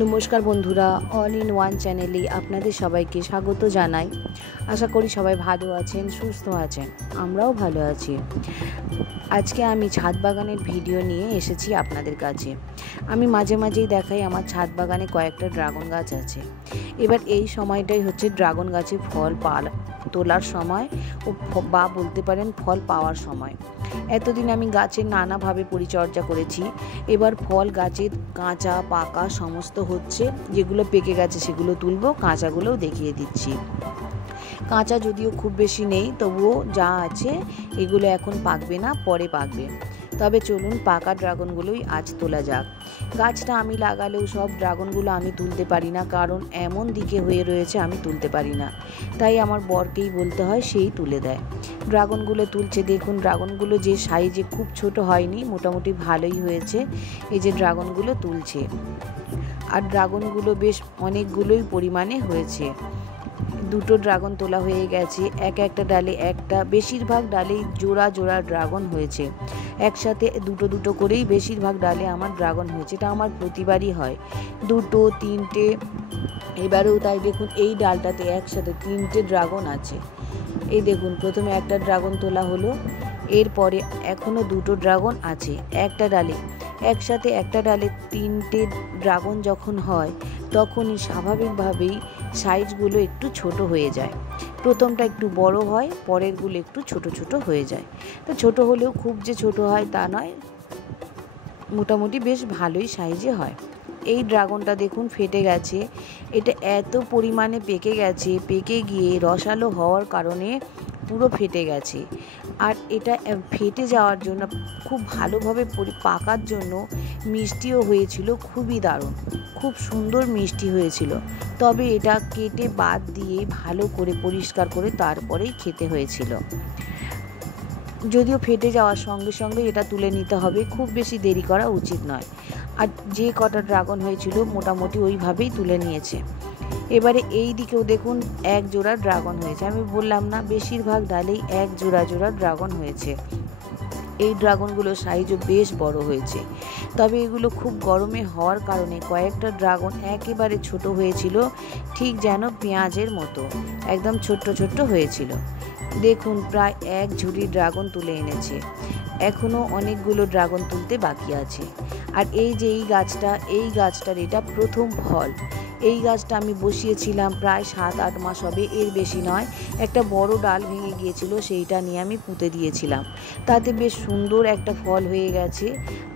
নমস্কার বন্ধুরা, all in one চ্যানেলে আপনাদের সবাইকে স্বাগত জানাই। আশা করি সবাই ভালো আছেন, সুস্থ আছেন। আমরাও ভালো আছি। আজকে আমি ছাদ বাগানের ভিডিও নিয়ে এসেছি আপনাদের কাছে। আমি মাঝে মাঝেই দেখাই আমার ছাদ বাগানে কয়েকটা ড্রাগন গাছ আছে। এবার এই সময়টাই হচ্ছে ড্রাগন গাছে ফল তোলার সময় বা বলতে পারেন ফল পাওয়ার সময়। এতদিন আমি গাছের নানাভাবে পরিচর্যা করেছি। এবার ফল গাছে কাঁচা পাকা সমস্ত হচ্ছে। যেগুলো পেকে গেছে সেগুলো তুলবো, কাঁচাগুলোও দেখিয়ে দিচ্ছি। কাঁচা যদিও খুব বেশি নেই, তবুও যা আছে এগুলো এখন পাকবে না, পরে পাকবে। তবে চলুন পাকা ড্রাগনগুলোই আজ তোলা যাক। গাছটা আমি লাগালেও সব ড্রাগনগুলো আমি তুলতে পারি না, কারণ এমন দিকে হয়ে রয়েছে আমি তুলতে পারি না। তাই আমার বরকেই বলতে হয়, সেই তুলে দেয়। ড্রাগনগুলো তুলছে, দেখুন ড্রাগনগুলো যে সাইজে খুব ছোট হয়নি, মোটামুটি ভালোই হয়েছে। এই যে ড্রাগনগুলো তুলছে, আর ড্রাগনগুলো বেশ অনেকগুলোই পরিমাণে হয়েছে। দুটো ড্রাগন তোলা হয়ে গেছে। একটা ডালে একটা, বেশিরভাগ ডালেই জোড়া জোড়া ড্রাগন হয়েছে। একসাথে দুটো দুটো করেই বেশিরভাগ ডালে আমার ড্রাগন হয়েছে। এটা আমার প্রতিবারই হয়, দুটো তিনটে। এবারেও তাই, দেখুন এই ডালটাতে একসাথে তিনটে ড্রাগন আছে। এই দেখুন প্রথমে একটা ড্রাগন তোলা হলো, এরপরে এখনও দুটো ড্রাগন আছে একটা ডালে। একসাথে একটা ডালে তিনটে ড্রাগন যখন হয়, তখনই স্বাভাবিকভাবেই সাইজগুলো একটু ছোট হয়ে যায়। প্রথমটা একটু বড় হয়, পরেরগুলো একটু ছোট ছোট হয়ে যায়। তো ছোট হলেও খুব যে ছোট হয় তা নয়, মোটামুটি বেশ ভালোই সাইজে হয়। এই ড্রাগনটা দেখুন ফেটে গেছে। এটা এত পরিমাণে পেকে গেছে, পেকে গিয়ে রসালো হওয়ার কারণে পুরো ফেটে গেছে। আর এটা ফেটে যাওয়ার জন্য, খুব ভালোভাবে পাকার জন্য মিষ্টিও হয়েছিল, খুবই দারুণ, খুব সুন্দর মিষ্টি হয়েছিল। তবে এটা কেটে বাদ দিয়ে ভালো করে পরিষ্কার করে তারপরেই খেতে হয়েছিল। যদিও ফেটে যাওয়ার সঙ্গে সঙ্গে এটা তুলে নিতে হবে, খুব বেশি দেরি করা উচিত নয়। আর যে কটা ড্রাগন হয়েছিল মোটামুটি ওইভাবেই তুলে নিয়েছে। এবারে এই দিকেও দেখুন এক জোড়া ড্রাগন হয়েছে। আমি বললাম না, বেশিরভাগ ডালেই এক জোড়া জোড়া ড্রাগন হয়েছে। এই ড্রাগনগুলোর সাইজও বেশ বড় হয়েছে। তবে এগুলো খুব গরমে হওয়ার কারণে কয়েকটা ড্রাগন একেবারে ছোট হয়েছিল, ঠিক যেন পেঁয়াজের মতো, একদম ছোট্ট ছোট্ট হয়েছিল। দেখুন প্রায় এক ঝুড়ি ড্রাগন তুলে এনেছে। এখনও অনেকগুলো ড্রাগন তুলতে বাকি আছে। আর এই যে এই গাছটার এটা প্রথম ফল। এই গাছটা আমি বসিয়েছিলাম প্রায় 7-8 মাস হবে, এর বেশি নয়। একটা বড় ডাল ভেঙে গিয়েছিল, সেইটা নিয়ে আমি পুঁতে দিয়েছিলাম। তাতে বেশ সুন্দর একটা ফল হয়ে গেছে।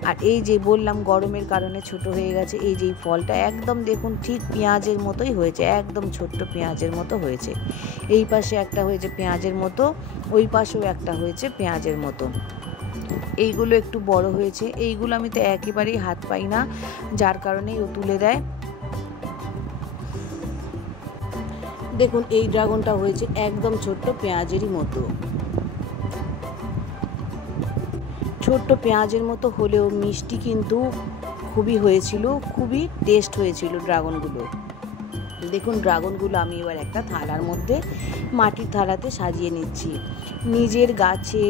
আর এই যে বললাম গরমের কারণে ছোট হয়ে গেছে, এই যে ফলটা একদম দেখুন ঠিক পেঁয়াজের মতোই হয়েছে, একদম ছোট্ট পেঁয়াজের মতো হয়েছে। এই পাশে একটা হয়েছে পেঁয়াজের মতো, ওই পাশেও একটা হয়েছে পেঁয়াজের মতো। এইগুলো একটু বড় হয়েছে। এইগুলো আমি তো একেবারেই হাত পাই না, যার কারণেই ও তুলে দেয়। দেখুন এই ড্রাগনটা হয়েছে একদম ছোট্ট পেঁয়াজেরই মতো। ছোট্ট পেঁয়াজের মতো হলেও মিষ্টি কিন্তু খুবই হয়েছিল, খুবই টেস্ট হয়েছিল ড্রাগনগুলো। দেখুন ড্রাগনগুলো আমি এবার একটা থালার মধ্যে, মাটির থালাতে সাজিয়ে নিচ্ছি। নিজের গাছে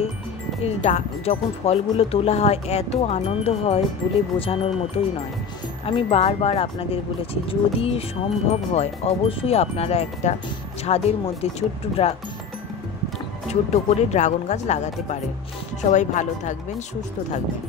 যখন ফলগুলো তোলা হয় এত আনন্দ হয়, বলে বোঝানোর মতোই নয়। আমি বারবার আপনাদের বলেছি, যদি সম্ভব হয় অবশ্যই আপনারা একটা ছাদের মধ্যে ছোট্ট করে ড্রাগন গাছ লাগাতে পারেন। সবাই ভালো থাকবেন, সুস্থ থাকবেন।